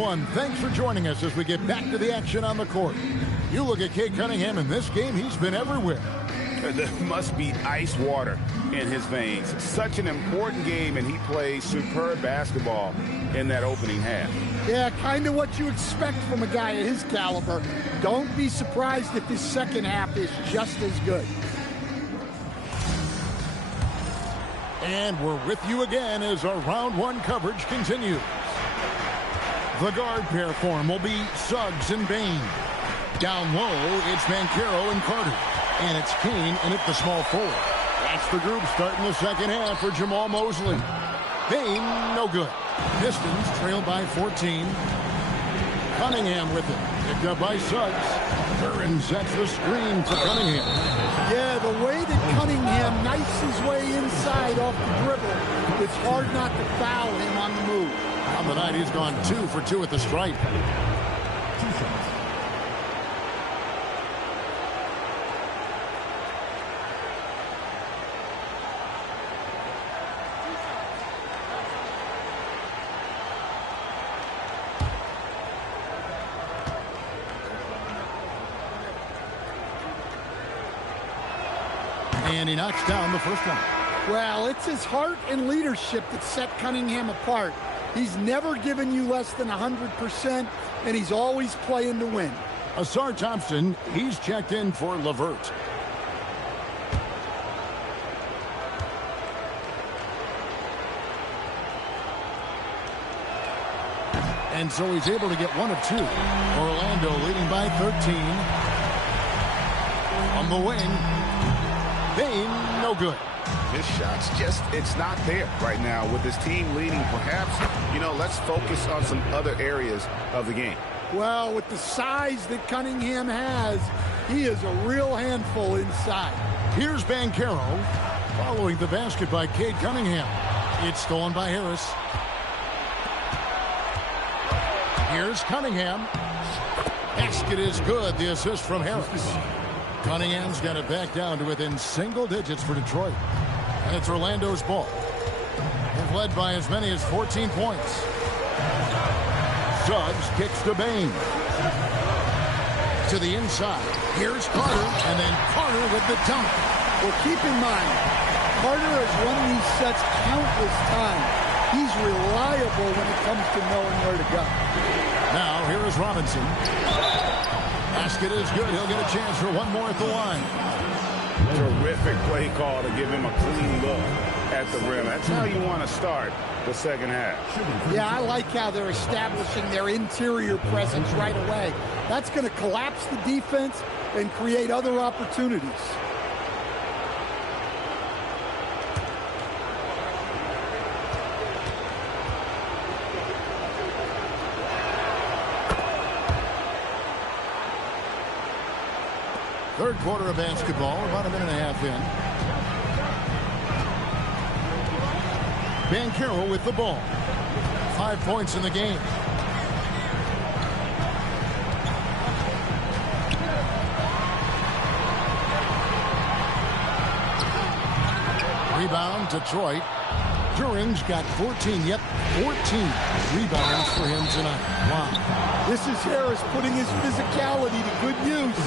everyone. Thanks for joining us as we get back to the action on the court. You look at Cade Cunningham in this game, he's been everywhere. There must be ice water in his veins. Such an important game, and he plays superb basketball in that opening half. Yeah, kind of what you expect from a guy of his caliber. Don't be surprised if his second half is just as good. And we're with you again as our round one coverage continues. The guard pair form will be Suggs and Bain. Down low, it's Banchero and Carter. And it's Kane in at the small forward. That's the group starting the second half for Jamal Mosley. Bain, no good. Pistons trail by 14. Cunningham with it. Picked up by Suggs. Curran sets the screen for Cunningham. Yeah, the way that Cunningham knifes his way inside off the dribble, it's hard not to foul him on the move. On the night, he's gone 2 for 2 at the stripe. And he knocks down the first one. Well, it's his heart and leadership that set Cunningham apart. He's never given you less than 100%, and he's always playing to win. Asar Thompson, he's checked in for LeVert. And so he's able to get 1 of 2. Orlando leading by 13. On the wing. Bain, no good. His shot's just, it's not there right now with his team leading. Perhaps, let's focus on some other areas of the game. Well, with the size that Cunningham has, he is a real handful inside. Here's Banchero following the basket by Cade Cunningham. It's stolen by Harris. Here's Cunningham. Basket is good. The assist from Harris. Cunningham's got it back down to within single digits for Detroit. And it's Orlando's ball. They've led by as many as 14 points. Suggs kicks to Bain. To the inside. Here's Carter. And then Carter with the dunk. Well, keep in mind, Carter has won these sets countless times. He's reliable when it comes to knowing where to go. Now, here is Robinson. Basket is good. He'll get a chance for one more at the line. Terrific play call to give him a clean look at the rim. That's how you want to start the second half. Yeah, I like how they're establishing their interior presence right away. That's going to collapse the defense and create other opportunities. Third quarter of basketball, about a minute and a half in. Banchero with the ball. 5 points in the game. Rebound, Detroit. Duran's got 14, 14 rebounds for him tonight. Wow. This is Harris putting his physicality to good use,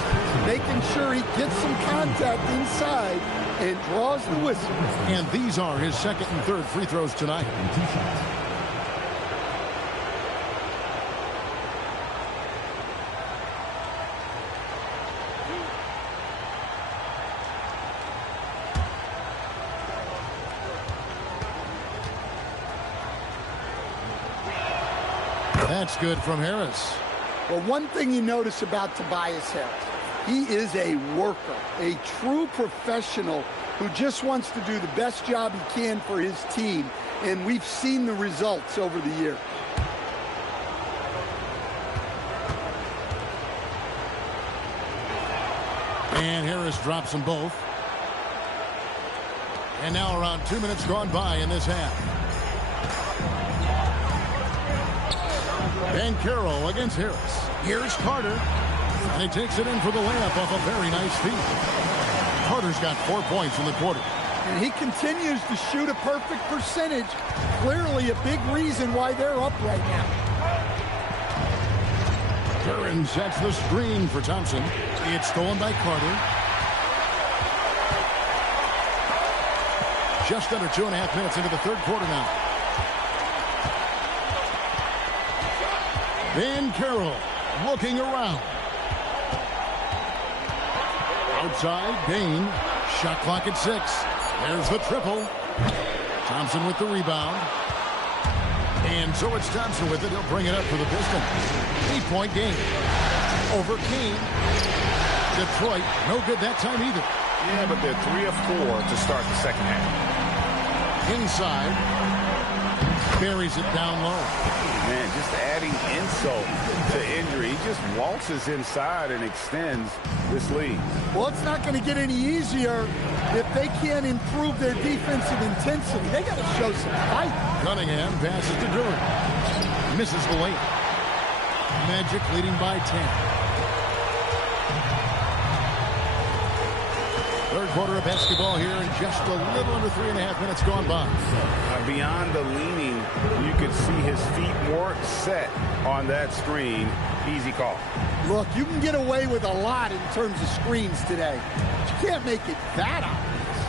making sure he gets some contact inside and draws the whistle. And these are his second and third free throws tonight. That's good from Harris. Well, one thing you notice about Tobias Harris, he is a worker, a true professional who just wants to do the best job he can for his team, and we've seen the results over the years. And Harris drops them both. And now around 2 minutes gone by in this half. Banchero against Harris. Here's Carter. And he takes it in for the layup off a very nice feed. Carter's got 4 points in the quarter. And he continues to shoot a perfect percentage. Clearly a big reason why they're up right now. Duran sets the screen for Thompson. It's stolen by Carter. Just under 2.5 minutes into the third quarter now. Van Carroll looking around. Outside, Bain. Shot clock at 6. There's the triple. Thompson with the rebound. And so it's Thompson with it. He'll bring it up for the Pistons. 8-point game. Over Kane. Detroit, no good that time either. Yeah, but they're 3 of 4 to start the second half. Inside. Buries it down low. Man, just adding insult to injury. He just waltzes inside and extends this lead. Well, it's not going to get any easier if they can't improve their defensive intensity. They got to show some fight. Cunningham passes to Duran. Misses the layup. Magic leading by 10. Third quarter of basketball here, and just a little under 3.5 minutes gone by. Beyond the leaning, you could see his feet more set on that screen. Easy call. Look, you can get away with a lot in terms of screens today. But you can't make it that obvious.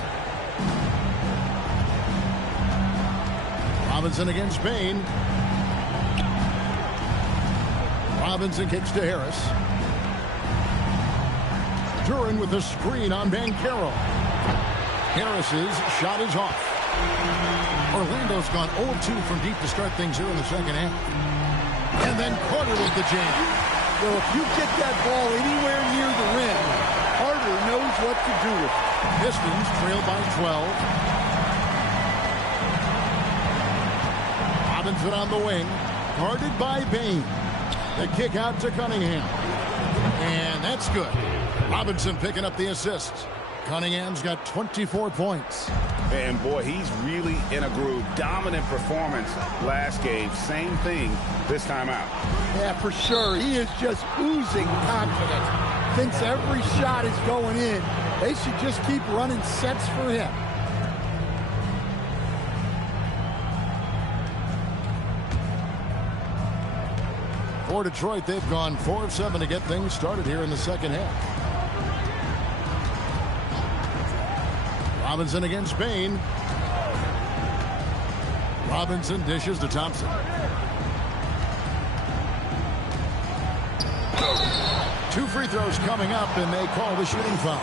Robinson against Bain. Robinson kicks to Harris. Duran with the screen on Van Carroll. Harris's shot is off. Orlando's gone 0-2 from deep to start things here in the second half. And then Carter with the jam. So if you get that ball anywhere near the rim, Carter knows what to do with it. Pistons trail by 12. Robinson on the wing. Guarded by Bain. The kick out to Cunningham. And that's good. Robinson picking up the assist. Cunningham's got 24 points. And boy, he's really in a groove. Dominant performance last game. Same thing this time out. Yeah, for sure. He is just oozing confidence. Thinks every shot is going in. They should just keep running sets for him. For Detroit, they've gone 4 of 7 to get things started here in the second half. Robinson against Bain. Robinson dishes to Thompson. Two free throws coming up, and they call the shooting foul.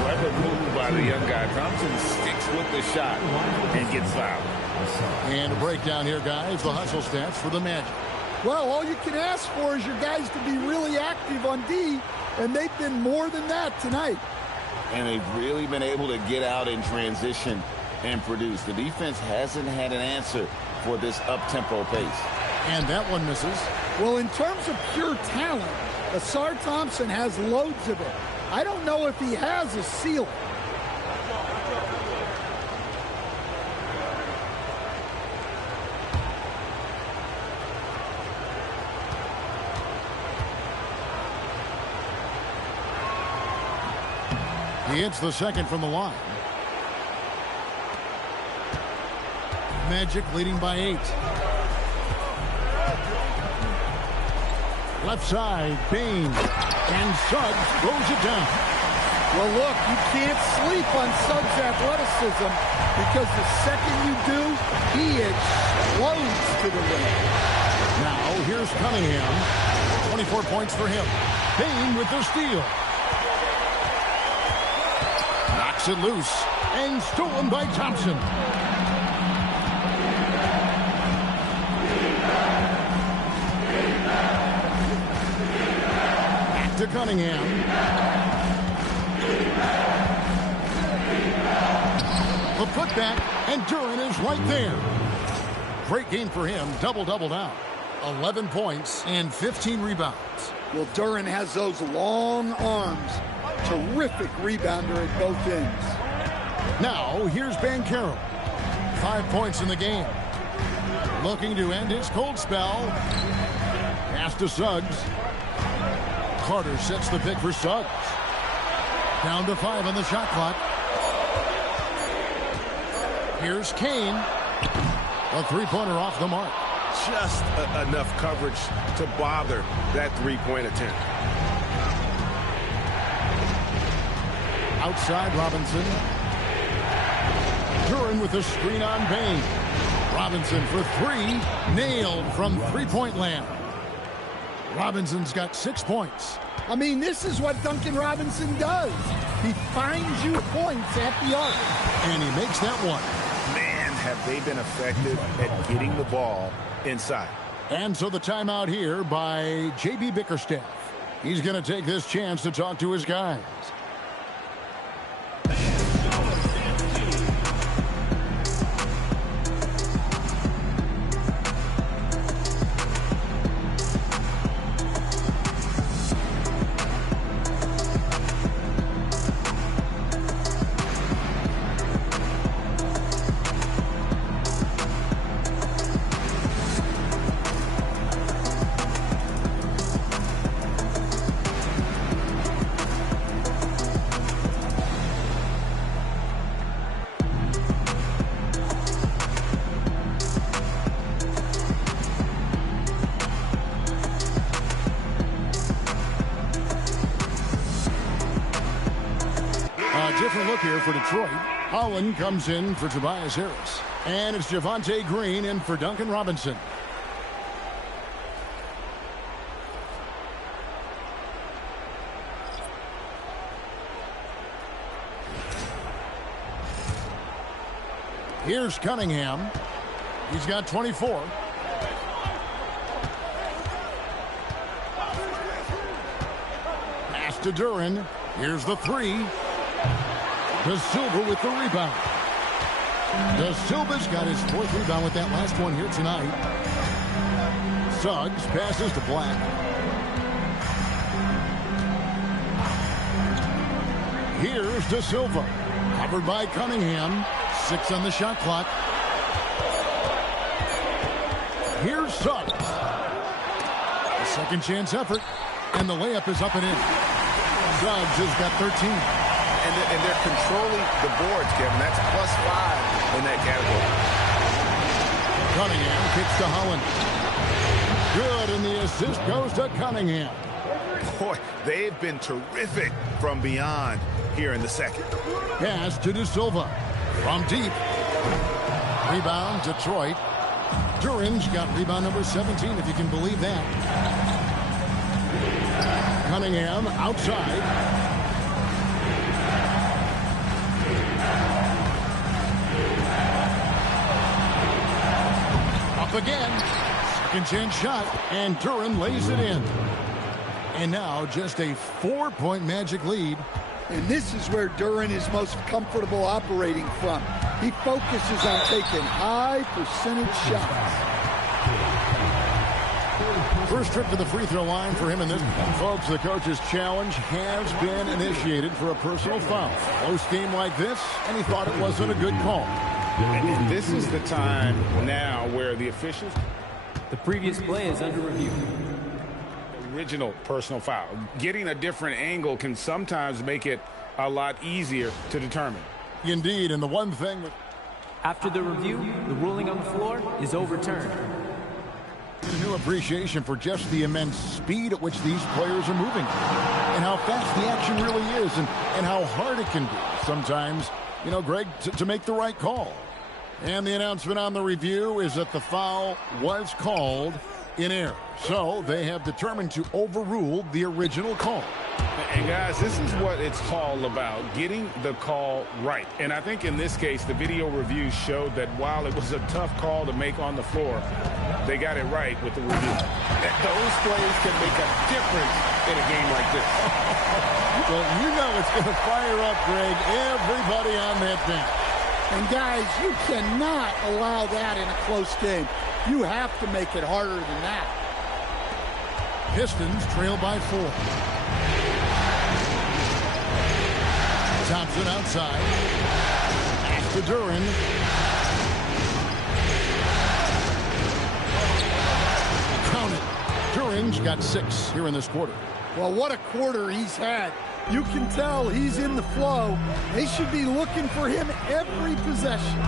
Clever move by the young guy. Thompson sticks with the shot and gets fouled. And a breakdown here, guys. The hustle stats for the Magic. Well, all you can ask for is your guys to be really active on D, and they've been more than that tonight. And they've really been able to get out in transition and produce. The defense hasn't had an answer for this up-tempo pace. And that one misses. Well, in terms of pure talent, Asar Thompson has loads of it. I don't know if he has a ceiling. He hits the second from the line. Magic leading by 8. Left side, Bain. And Suggs throws it down. Well, look, you can't sleep on Suggs' athleticism because the second you do, he explodes to the rim. Now, here's Cunningham. 24 points for him. Bain with the steal. Knocks it loose. And stolen by Thompson. Back to Cunningham. The putback, and Duran is right there. Great game for him. Double-double now. 11 points and 15 rebounds. Well, Duran has those long arms. Terrific rebounder at both ends. Now, here's Van Carroll. 5 points in the game. Looking to end his cold spell. Pass to Suggs. Carter sets the pick for Suggs. Down to 5 on the shot clock. Here's Kane. A three-pointer off the mark. just enough coverage to bother that three-point attempt. Outside Robinson. Duren with a screen on Bain. Robinson for three. Nailed from three-point land. Robinson's got 6 points. I mean, this is what Duncan Robinson does. He finds you points at the arc. And he makes that one. Man, have they been effective at getting the ball inside. And so the timeout here by J.B. Bickerstaff. He's going to take this chance to talk to his guys. Different look here for Detroit. Holland comes in for Tobias Harris. And it's Javonte Green in for Duncan Robinson. Here's Cunningham. He's got 24. Pass to Duren. Here's the three. De Silva with the rebound. De Silva's got his 4th rebound with that last one here tonight. Suggs passes to Black. Here's De Silva. Covered by Cunningham. 6 on the shot clock. Here's Suggs. A second chance effort. And the layup is up and in. Suggs has got 13. And they're controlling the boards, Kevin. That's +5 in that category. Cunningham kicks to Holland. Good, and the assist goes to Cunningham. Boy, they've been terrific from beyond here in the second. Pass to De Silva. From deep. Rebound, Detroit. Duren's got rebound number 17, if you can believe that. Cunningham outside. Again, second chance shot, and Duren lays it in. And now just a 4-point Magic lead. And this is where Duren is most comfortable operating from. He focuses on taking high percentage shots. First trip to the free throw line for him in this. Folks, the coach's challenge has been initiated for a personal foul. Close game like this, and he thought it wasn't a good call. And this is the time now where the officials... The previous play is under review. Original personal foul. Getting a different angle can sometimes make it a lot easier to determine. Indeed, and the one thing... After the review, the ruling on the floor is overturned. A new appreciation for just the immense speed at which these players are moving. And how fast the action really is, and how hard it can be sometimes, you know, Greg, to make the right call. And the announcement on the review is that the foul was called in error. So they have determined to overrule the original call. And guys, this is what it's all about, getting the call right. And I think in this case, the video review showed that while it was a tough call to make on the floor, they got it right with the review. Those plays can make a difference in a game like this. Well, you know it's going to fire up, Greg, everybody on that bench. And guys, you cannot allow that in a close game. You have to make it harder than that. Pistons trail by 4. Thompson outside. Pass to Duren. Count it. Duren's got 6 here in this quarter. Well, what a quarter he's had. You can tell he's in the flow. They should be looking for him every possession.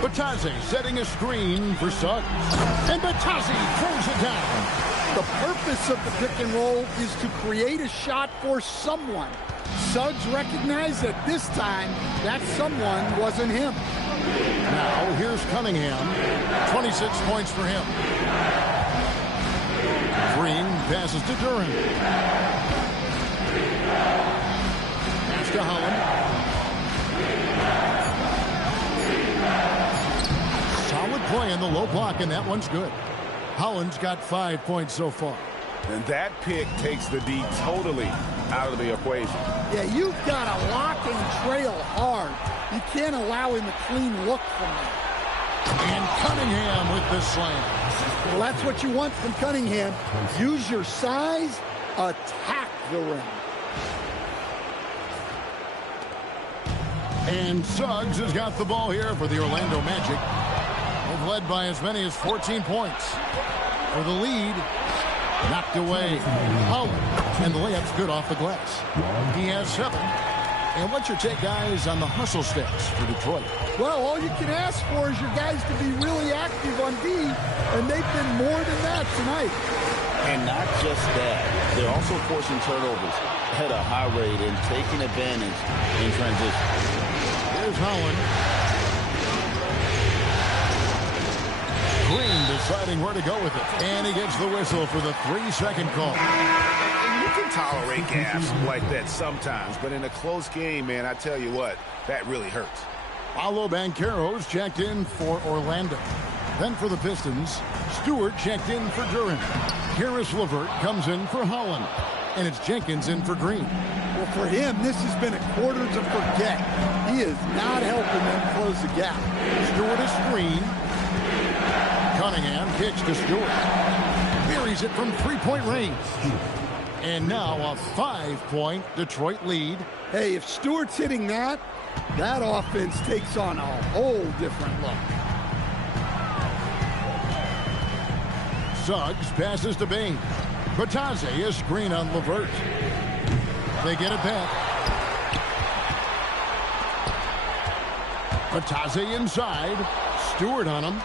Batazzi setting a screen for Suggs. And Batazzi throws it down. The purpose of the pick and roll is to create a shot for someone. Suggs recognized that this time that someone wasn't him. Now here's Cunningham. 26 points for him. Green passes to Duran. Pass to Holland. Solid play in the low block, and that one's good. Holland's got 5 points so far. And that pick takes the D totally out of the equation. Yeah, you've got to lock and trail hard. You can't allow him a clean look from that. And Cunningham with the slam. Well, that's what you want from Cunningham. Use your size, attack the rim. And Suggs has got the ball here for the Orlando Magic. They've led by as many as 14 points. For the lead, knocked away. Holland, and the layup's good off the glass. He has 7. And what's your take, guys, on the hustle steps for Detroit? Well, all you can ask for is your guys to be really active on D, and they've been more than that tonight. And not just that, they're also forcing turnovers at a high rate and taking advantage in transition. Here's Holland. Green deciding where to go with it. And he gets the whistle for the 3-second call. You can tolerate gaffes like that sometimes, but in a close game, man, I tell you what, that really hurts. Paolo Banchero's checked in for Orlando. Then for the Pistons, Stewart checked in for Duran. Karis LeVert comes in for Holland. And it's Jenkins in for Green. Well, for him, this has been a quarter to forget. He is not helping them close the gap. Stewart is screen. Cunningham kicks to Stewart. Buries it from 3-point range. And now a 5-point Detroit lead. Hey, if Stewart's hitting that, that offense takes on a whole different look. Suggs passes to Bain. Batazzi is screen on LeVert. They get it back. Batazzi inside. Stewart on him.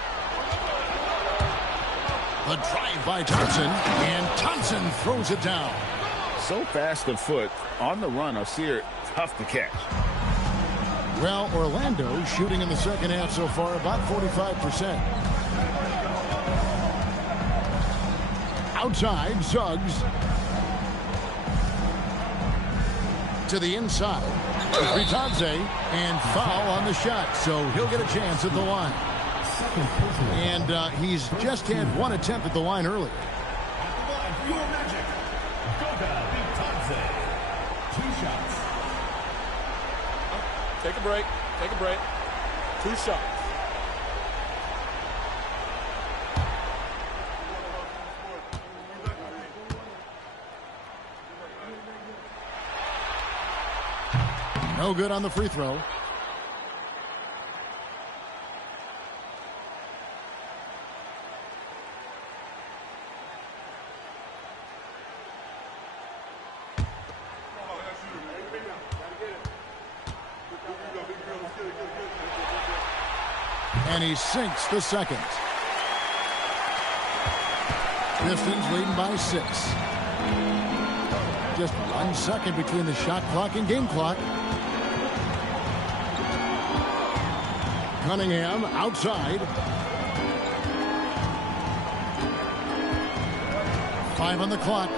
The drive by Thompson, and Thompson throws it down. So fast of foot, on the run, Osir, tough to catch. Well, Orlando shooting in the second half so far about 45%. Outside, Suggs. To the inside. Ritadze, and foul on the shot, so he'll get a chance at the line. And he's just had one attempt at the line earlier. Take a break. Take a break. 2 shots. No good on the free throw. And he sinks the second. Pistons leading by 6. Just 1 second between the shot clock and game clock. Cunningham outside. 5 on the clock.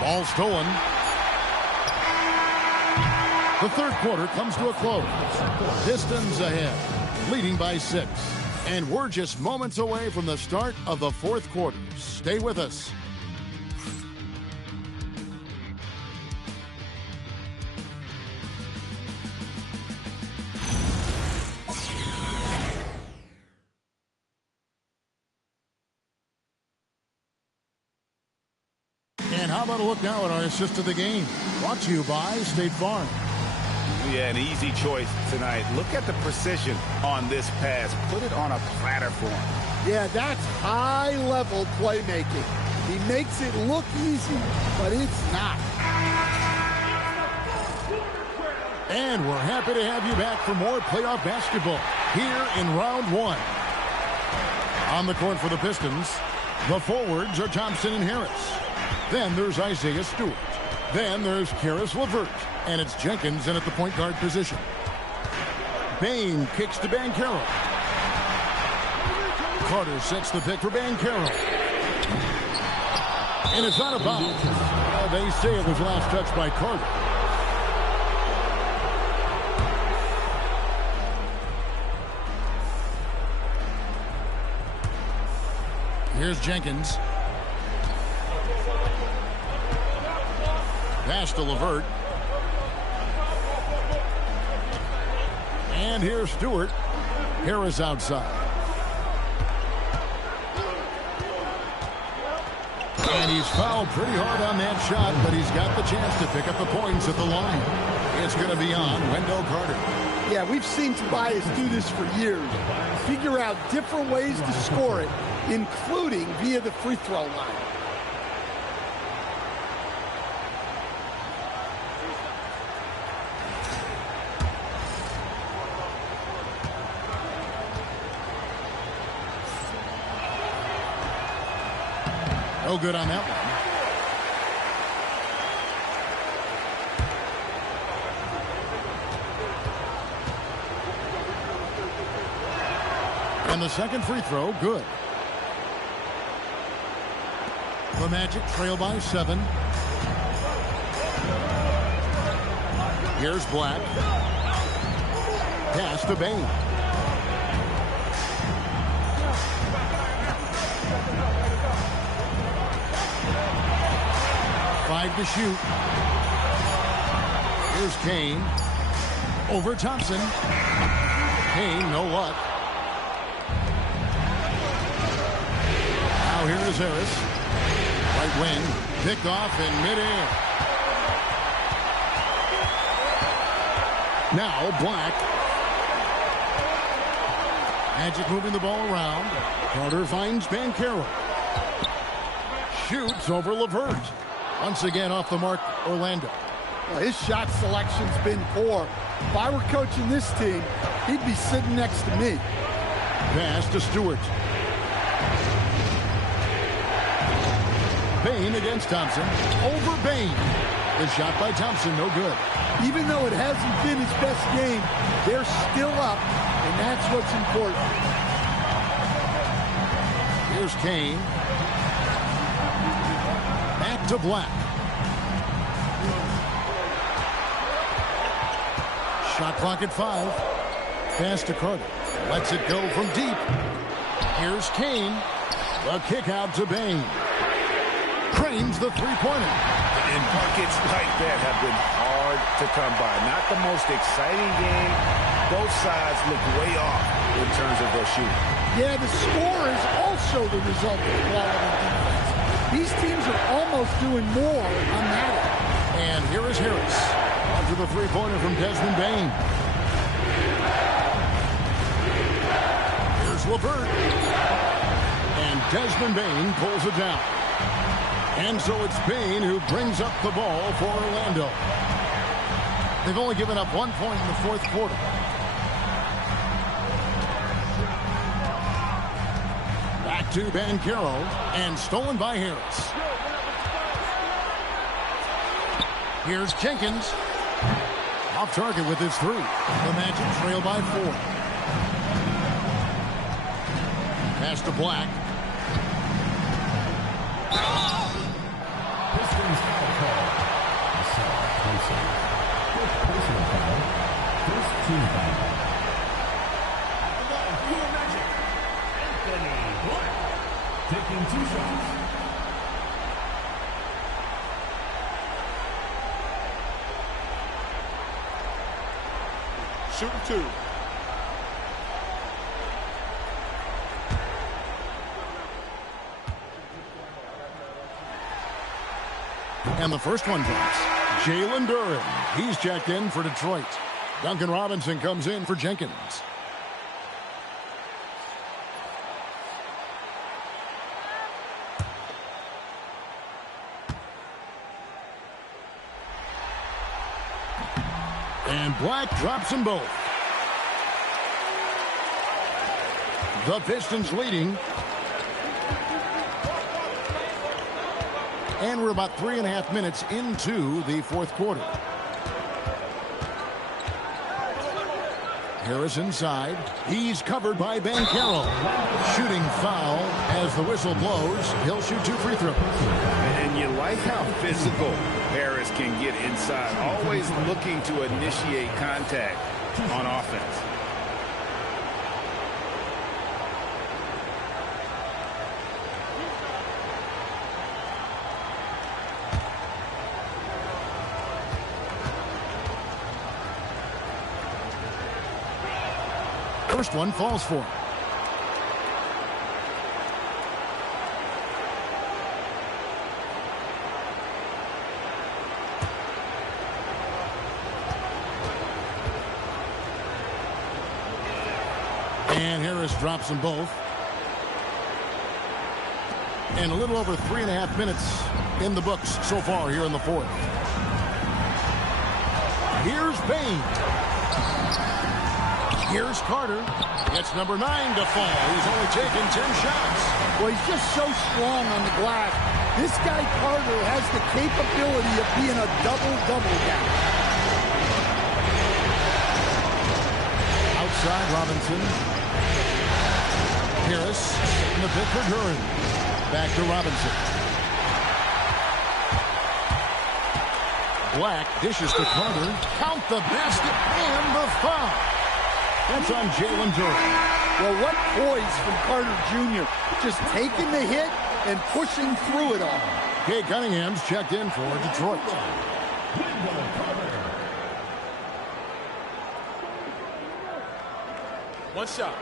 Ball stolen. The third quarter comes to a close. Pistons ahead, leading by 6. And we're just moments away from the start of the fourth quarter. Stay with us. And how about a look now at our assist of the game? Brought to you by State Farm. Yeah, an easy choice tonight. Look at the precision on this pass. Put it on a platter for him. Yeah, that's high-level playmaking. He makes it look easy, but it's not. And we're happy to have you back for more playoff basketball here in round one. On the court for the Pistons, the forwards are Thompson and Harris. Then there's Isaiah Stewart. Then there's Karis LeVert. And it's Jenkins in at the point guard position. Bane kicks to Banchero. Carter sets the pick for Banchero. And it's out of bounds. They say it was last touched by Carter. Here's Jenkins. Pass to LeVert. And here's Stewart. Harris outside. And he's fouled pretty hard on that shot, but he's got the chance to pick up the points at the line. It's going to be on Wendell Carter. Yeah, we've seen Tobias do this for years. Figure out different ways to score it, including via the free throw line. No good on that one. And the second free throw, good. The Magic trail by 7. Here's Black. Pass to Bane. Five to shoot. Here's Kane. Over Thompson. Kane, no luck. Now here is Harris. Right wing. Picked off in midair. Now Black. Magic moving the ball around. Carter finds Banchero. Shoots over LeVert. Once again off the mark, Orlando. Well, his shot selection's been poor. If I were coaching this team, he'd be sitting next to me. Pass to Stewart. Bane against Thompson. Over Bane. The shot by Thompson, no good. Even though it hasn't been his best game, they're still up, and that's what's important. Here's Kane. Back to Black. Shot clock at 5. Pass to Carter. Lets it go from deep. Here's Kane. The kick out to Bane. Cranes the three-pointer. And buckets like that have been hard to come by. Not the most exciting game. Both sides look way off in terms of their shooting. Yeah, the score is also the result of quality defense. These teams are almost doing more on that. And here is Harris. Onto the three-pointer from Desmond Bane. Here's LeVert. And Desmond Bane pulls it down. And so it's Bane who brings up the ball for Orlando. They've only given up 1 point in the fourth quarter. Back to Banchero, and stolen by Harris. Here's Jenkins. Off target with his 3. The Magic trail by 4. Pass to Black. Pistons foul call. Thompson. First personal foul. First team foul. For your Magic, Anthony Black. Taking 2 shots. Shooting 2. And the first one drops. Jalen Duren. He's checked in for Detroit. Duncan Robinson comes in for Jenkins. And Black drops them both. The Pistons leading. And we're about 3.5 minutes into the fourth quarter. Harris inside. He's covered by Banchero. Shooting foul as the whistle blows. He'll shoot 2 free throws. And you like how physical Harris can get inside. Always looking to initiate contact on offense. First one falls for him. And Harris drops them both. And a little over 3.5 minutes in the books so far here in the fourth. Here's Bain. Here's Carter. Gets number 9 to fall. He's only taken 10 shots. Well, he's just so strong on the glass. This guy Carter has the capability of being a double-double guy. Outside Robinson. Harris in the pit for Duran. Back to Robinson. Black dishes to Carter. Count the basket and the foul. That's on Jalen Duran. Well, what poise from Carter Jr. Just taking the hit and pushing through it all. Kay Cunningham's checked in for Detroit. One shot.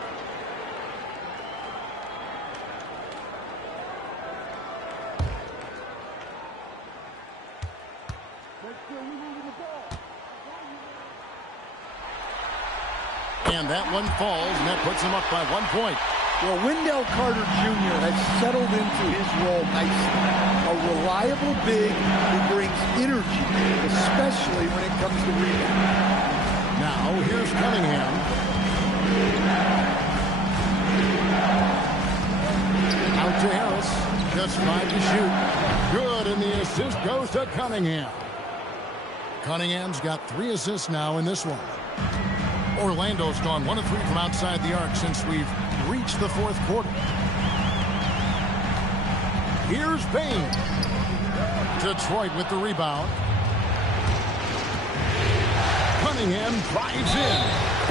And that one falls, and that puts him up by 1 point. Well, Wendell Carter Jr. has settled into his role nicely. A reliable big who brings energy, especially when it comes to rebounding. Now, here's Cunningham. Out to Harris. Just 5 to shoot. Good, and the assist goes to Cunningham. Cunningham's got 3 assists now in this one. Orlando's gone 1 of 3 from outside the arc since we've reached the fourth quarter. Here's Bain. Detroit with the rebound. Cunningham drives in.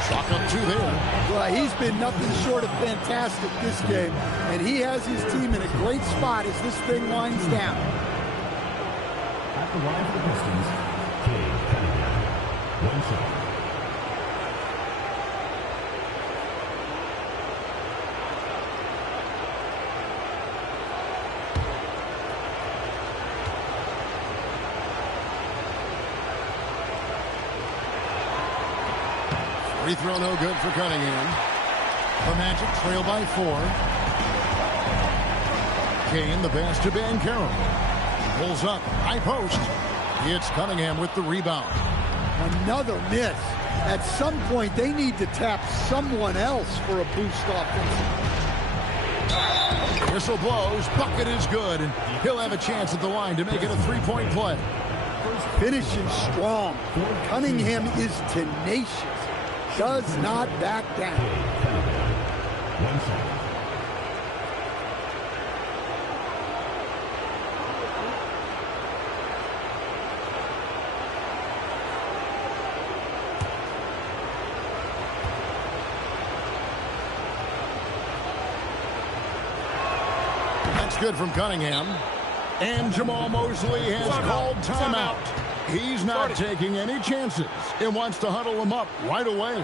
Chalk up 2 there. Well, he's been nothing short of fantastic this game, and he has his team in a great spot as this thing winds down. At the line for the Pistons, Kay Cunningham. 1 shot. Free throw no good for Cunningham. The Magic trail by 4. Kane the pass to Banchero. Pulls up, high post. It's Cunningham with the rebound. Another miss. At some point, they need to tap someone else for a boost offensively. Whistle blows, bucket is good, and he'll have a chance at the line to make it a 3-point play. Finishing strong. Cunningham is tenacious. Does not back down. 1 shot. That's good from Cunningham. And Jamal Mosley has called timeout. He's not taking any chances and wants to huddle him up right away.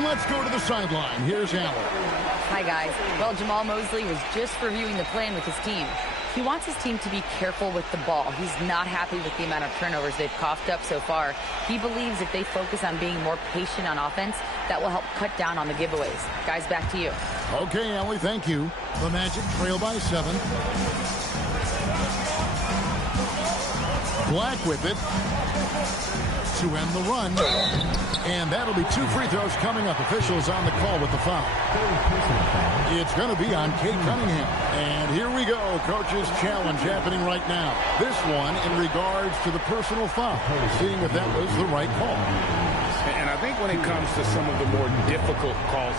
And let's go to the sideline. Here's Allen. Hi, guys. Well, Jamal Mosley was just reviewing the plan with his team. He wants his team to be careful with the ball. He's not happy with the amount of turnovers they've coughed up so far. He believes if they focus on being more patient on offense, that will help cut down on the giveaways. Guys, back to you. Okay, Ellie, thank you. The Magic trail by 7. Black with it to end the run. And that'll be 2 free throws coming up. Officials on the call with the foul. It's going to be on Kate Cunningham. And here we go. Coach's challenge happening right now. This one in regards to the personal foul. Seeing if that was the right call. And I think when it comes to some of the more difficult calls,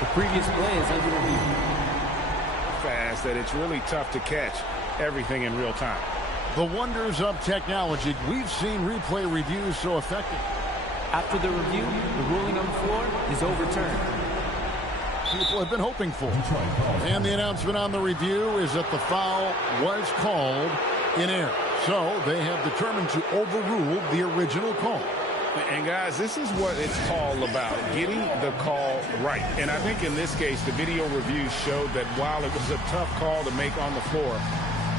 The previous play is under review. fast that it's really tough to catch everything in real time. The wonders of technology. We've seen replay reviews so effective. After the review, the ruling on the floor is overturned. People have been hoping for. And the announcement on the review is that the foul was called in error. So they have determined to overrule the original call. And guys, this is what it's all about, getting the call right. And I think in this case, the video review showed that while it was a tough call to make on the floor,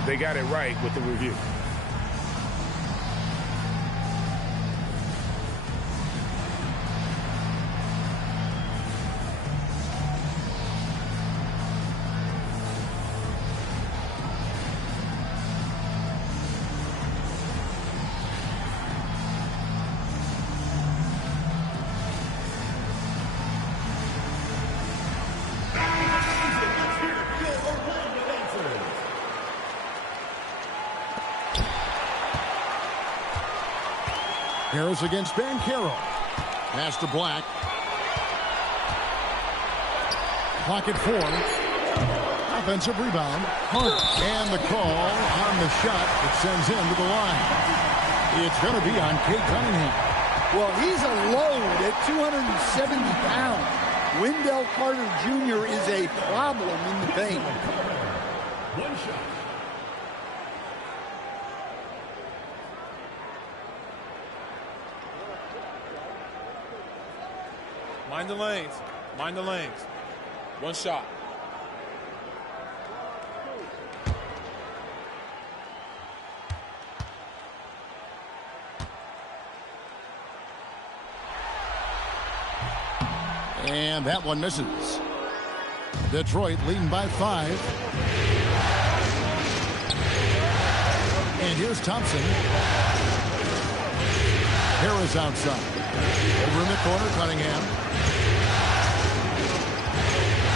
they got it right with the review. Harris against Banchero. Pass to Black. Clock at 4. Offensive rebound. Hunt. And the call on the shot that sends him to the line. It's going to be on Kate Cunningham. Well, he's a load at 270 pounds. Wendell Carter Jr. is a problem in the paint. One shot. Mind the lanes. Mind the lanes. One shot. And that one misses. Detroit leading by 5. And here's Thompson. Harris outside. Over in the corner, Cunningham.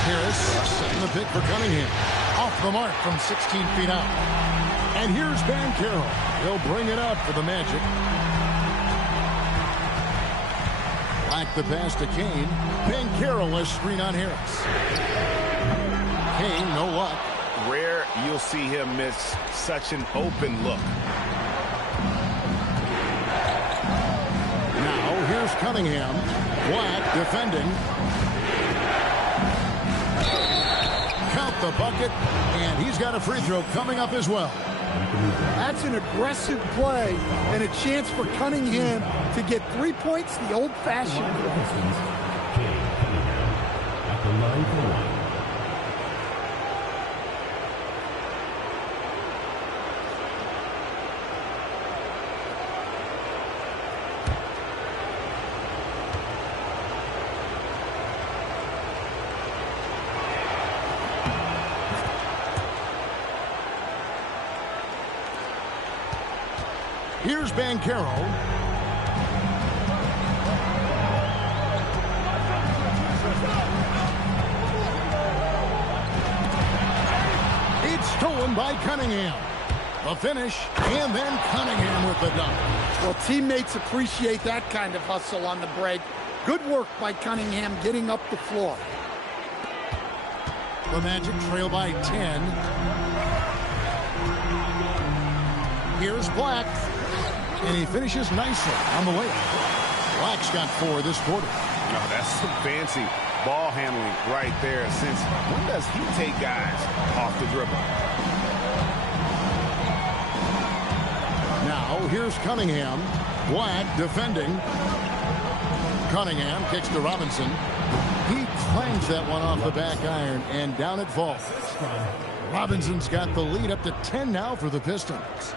Harris setting the pick for Cunningham. Off the mark from 16 feet out. And here's Banchero. He'll bring it up for the Magic. Black the pass to Kane. Banchero a screen on Harris. Kane, no luck. Rare you'll see him miss such an open look. Now here's Cunningham. Black defending. Count the bucket, and he's got a free throw coming up as well. That's an aggressive play and a chance for Cunningham to get 3 points the old-fashioned way. Pistons, Kate Cunningham at the line for one. Here's Banchero. It's stolen by Cunningham. The finish, and then Cunningham with the dunk. Well, teammates appreciate that kind of hustle on the break. Good work by Cunningham getting up the floor. The Magic trail by 10. Here's Black. And he finishes nicely on the layup. Black's got 4 this quarter. No, that's some fancy ball handling right there. Since when does he take guys off the dribble? Now here's Cunningham. Black defending. Cunningham kicks to Robinson. He clangs that one off the back iron, and down it falls. Robinson's got the lead up to 10 now for the Pistons.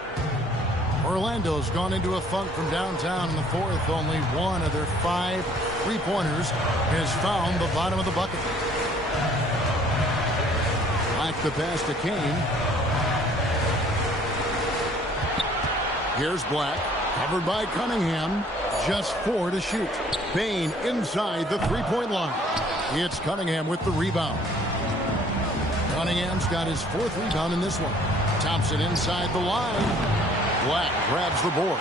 Orlando's gone into a funk from downtown in the fourth. Only one of their 5 3-pointers has found the bottom of the bucket. Like the pass to Kane. Here's Black, covered by Cunningham. Just 4 to shoot. Bain inside the 3-point line. It's Cunningham with the rebound. Cunningham's got his 4th rebound in this one. Thompson inside the line. Black grabs the board.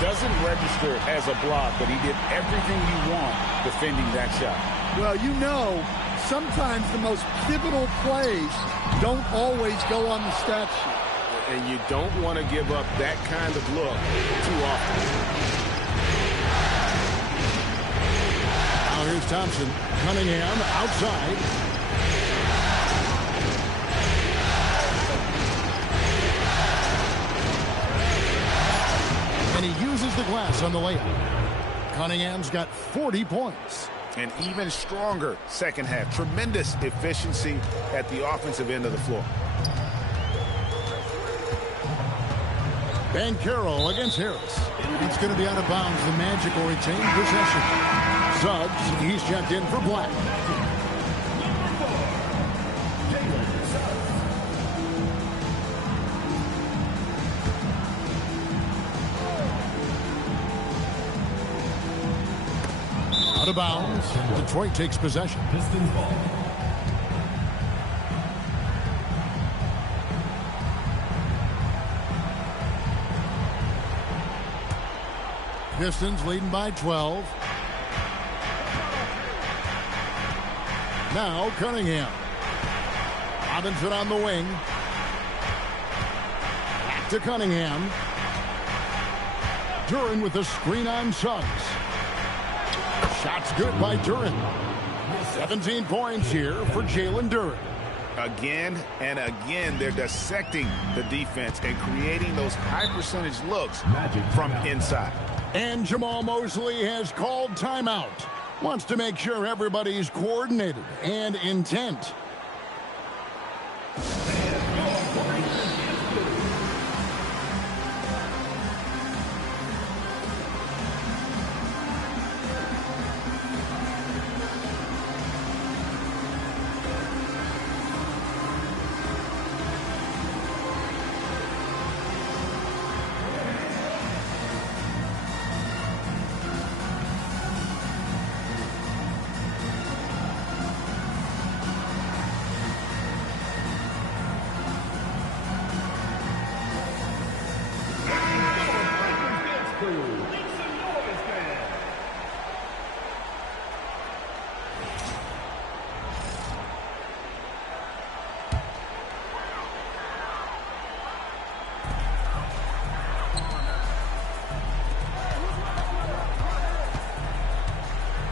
Doesn't register as a block, but he did everything you want defending that shot. Well, you know, sometimes the most pivotal plays don't always go on the stat sheet. And you don't want to give up that kind of look too often. Now here's Thompson. Cunningham outside. And he uses the glass on the layup. Cunningham's got 40 points. And even stronger second half. Tremendous efficiency at the offensive end of the floor. Banchero against Harris. It's going to be out of bounds. The Magic will retain possession. Suggs, he's checked in for Black. Out of bounds. Detroit takes possession. Pistons ball. Pistons leading by 12. Now Cunningham. Robinson on the wing. Back to Cunningham. Duren with a screen on Suggs. Shot's good by Duren. 17 points here for Jalen Duren. Again and again, they're dissecting the defense and creating those high percentage looks from inside. And Jamal Mosley has called timeout. Wants to make sure everybody's coordinated and intent.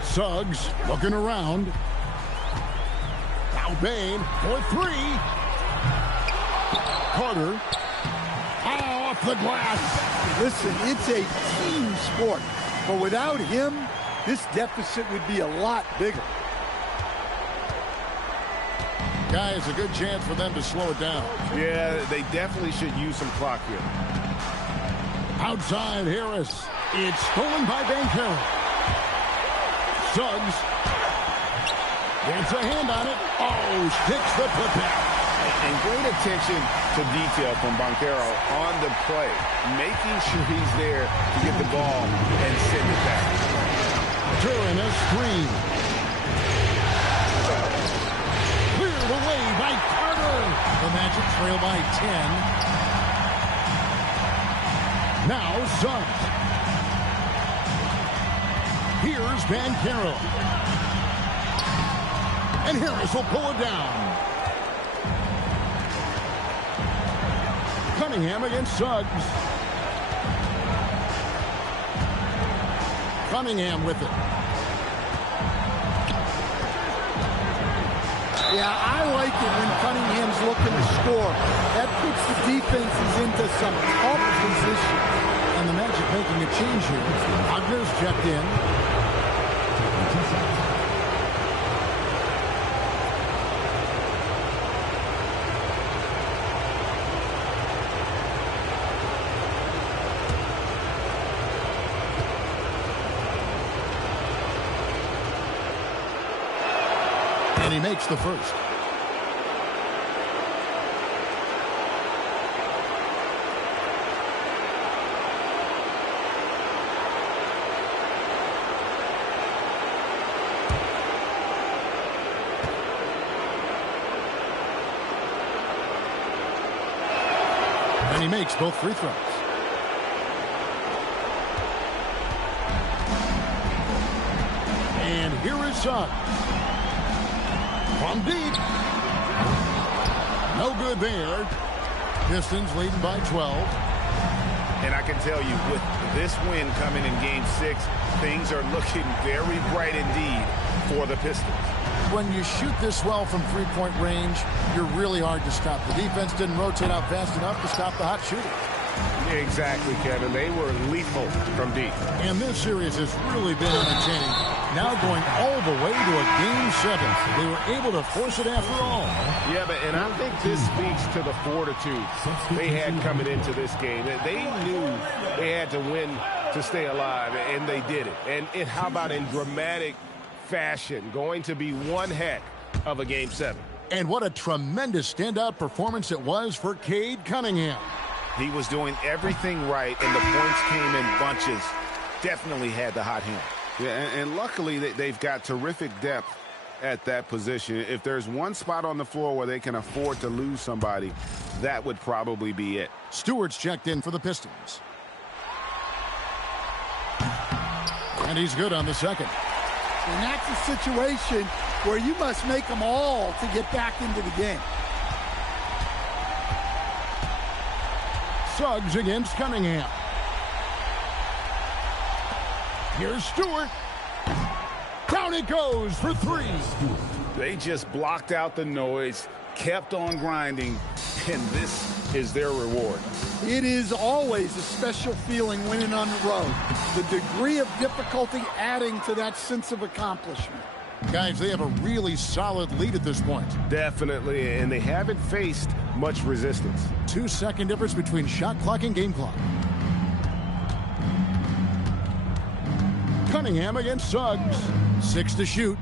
Suggs looking around. Now Bain for 3. Carter. Off the glass. Listen, it's a team sport. But without him, this deficit would be a lot bigger. Guys, a good chance for them to slow it down. Yeah, they definitely should use some clock here. Outside Harris. It's stolen by Banchero. Suggs gets a hand on it. Oh, sticks the putback. And great attention to detail from Banchero on the play, making sure he's there to get the ball and send it back. Duren a screen. Cleared away by Carter. The Magic trail by 10. Now Suggs. Here's Banchero. And Harris will pull it down. Cunningham against Suggs. Cunningham with it. Yeah, I like it when Cunningham's looking to score. That puts the defenses into some tough position. And the Magic making a change here. Wagner's checked in. And he makes the first. And he makes both free throws. And here is Suggs. From deep. No good there. Pistons leading by 12. And I can tell you, with this win coming in Game 6, things are looking very bright indeed for the Pistons. When you shoot this well from three-point range, you're really hard to stop. The defense didn't rotate out fast enough to stop the hot shooter. Exactly, Kevin. They were lethal from deep. And this series has really been entertaining. Now going all the way to a Game 7. They were able to force it after all. Yeah, and I think this speaks to the fortitude they had coming into this game. They knew they had to win to stay alive, and they did it. And how about in dramatic fashion, going to be one heck of a Game 7. And what a tremendous standout performance it was for Cade Cunningham. He was doing everything right, and the points came in bunches. Definitely had the hot hand. Yeah, and luckily they've got terrific depth at that position. If there's one spot on the floor where they can afford to lose somebody, that would probably be it. Stewart's checked in for the Pistons. And he's good on the second. And that's a situation where you must make them all to get back into the game. Suggs against Cunningham. Here's Stewart. Down it goes for three. They just blocked out the noise, kept on grinding, and this is their reward. It is always a special feeling winning on the road. The degree of difficulty adding to that sense of accomplishment. Guys, they have a really solid lead at this point. Definitely, and they haven't faced much resistance. 2-second difference between shot clock and game clock. Cunningham against Suggs. 6 to shoot.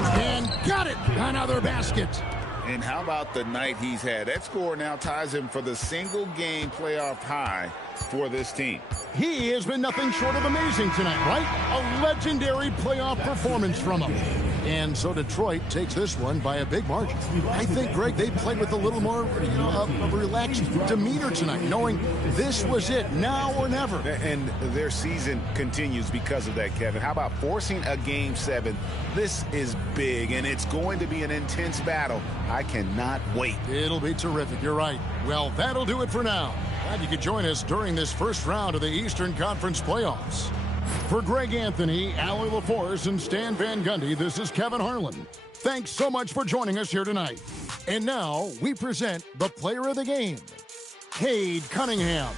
And got it! Another basket. And how about the night he's had? That score now ties him for the single-game playoff high for this team. He has been nothing short of amazing tonight, right? A legendary playoff performance from him. And so Detroit takes this one by a big margin. I think, Greg, they played with a little more of a relaxed demeanor tonight, knowing this was it, now or never. And their season continues because of that, Kevin. How about forcing a Game 7? This is big, and it's going to be an intense battle. I cannot wait. It'll be terrific. You're right. Well, that'll do it for now. Glad you could join us during this first round of the Eastern Conference playoffs. For Greg Anthony, Allie LaForce, and Stan Van Gundy, this is Kevin Harlan. Thanks so much for joining us here tonight. And now we present the player of the game, Cade Cunningham.